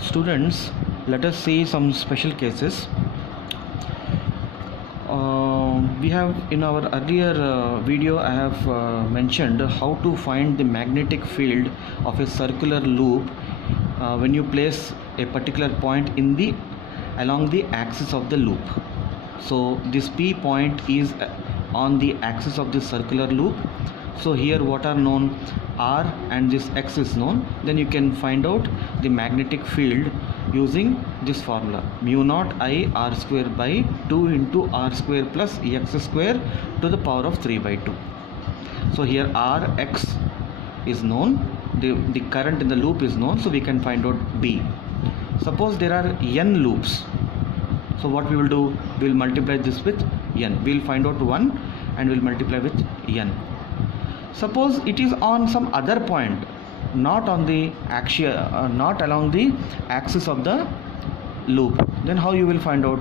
Students, let us see some special cases. We have in our earlier video I have mentioned how to find the magnetic field of a circular loop when you place a particular point in the along the axis of the loop. So this P point is on the axis of this circular loop. So here what are known, R, and this X is known. Then you can find out the magnetic field using this formula, mu naught I r square by 2 into r square plus x square to the power of 3 by 2. So here R, X is known, the current in the loop is known, so we can find out B. Suppose there are n loops. So what we will do, we will multiply this with n. We will find out 1 and we will multiply with n. Suppose it is on some other point, not on the axial, not along the axis of the loop. Then how you will find out?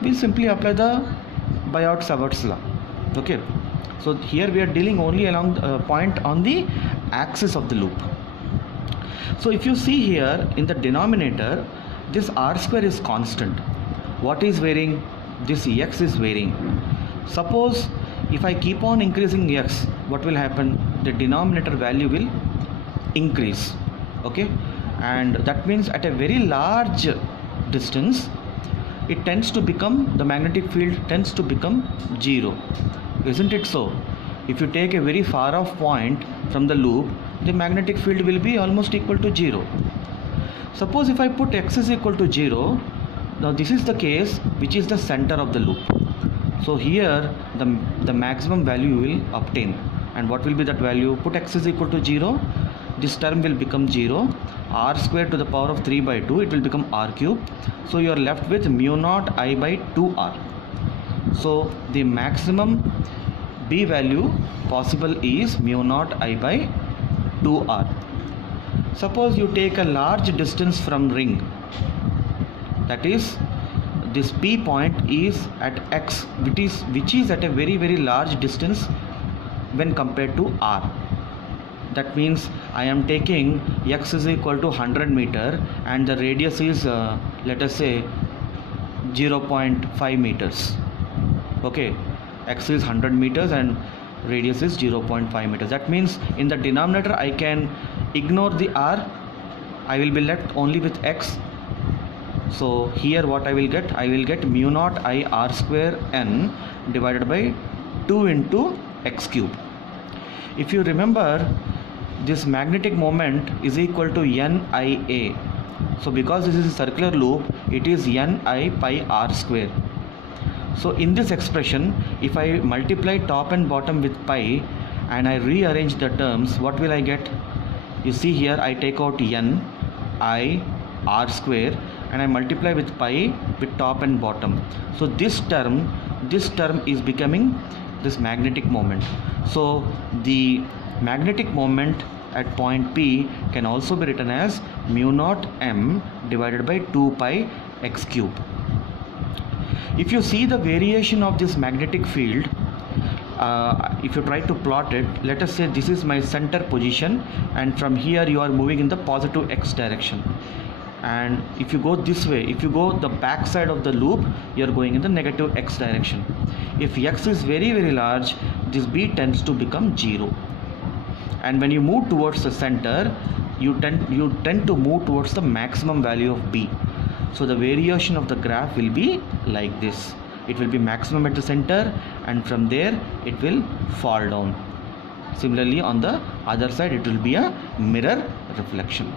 We simply apply the Biot-Savart's law. Okay. So here we are dealing only along the point on the axis of the loop. So if you see here in the denominator, this r square is constant. What is varying? This x is varying. Suppose if I keep on increasing x, what will happen? The denominator value will increase. Okay, and that means at a very large distance it tends to become, the magnetic field tends to become 0. Isn't it so? If you take a very far off point from the loop, the magnetic field will be almost equal to 0. Suppose if I put x is equal to 0, now this is the case which is the center of the loop. So here the maximum value you will obtain. And what will be that value? Put x is equal to 0, this term will become 0, r square to the power of 3 by 2, it will become r cube. So you are left with mu naught I by 2r. So the maximum B value possible is mu naught I by 2r. Suppose you take a large distance from ring, that is this P point is at x, which is at a very large distance when compared to r. That means I am taking x is equal to 100 meter and the radius is let us say 0.5 meters. Okay, x is 100 meters and radius is 0.5 meters. That means in the denominator I can ignore the r, I will be left only with x. So here what I will get? I will get mu naught I r square n divided by 2 into x cube. If you remember, this magnetic moment is equal to NIA. So because this is a circular loop, it is NI pi r square. So in this expression, if I multiply top and bottom with pi and I rearrange the terms, what will I get? You see here I take out n I r square and I multiply with pi with top and bottom. So this term is becoming this magnetic moment. So the magnetic moment at point P can also be written as mu naught m divided by 2 pi x cube. If you see the variation of this magnetic field, if you try to plot it, let us say this is my center position and from here you are moving in the positive x direction. And if you go this way, if you go the back side of the loop, you are going in the negative x direction. If x is very large, this B tends to become 0. And when you move towards the center, you tend to move towards the maximum value of B. So the variation of the graph will be like this. It will be maximum at the center and from there it will fall down. Similarly on the other side it will be a mirror reflection.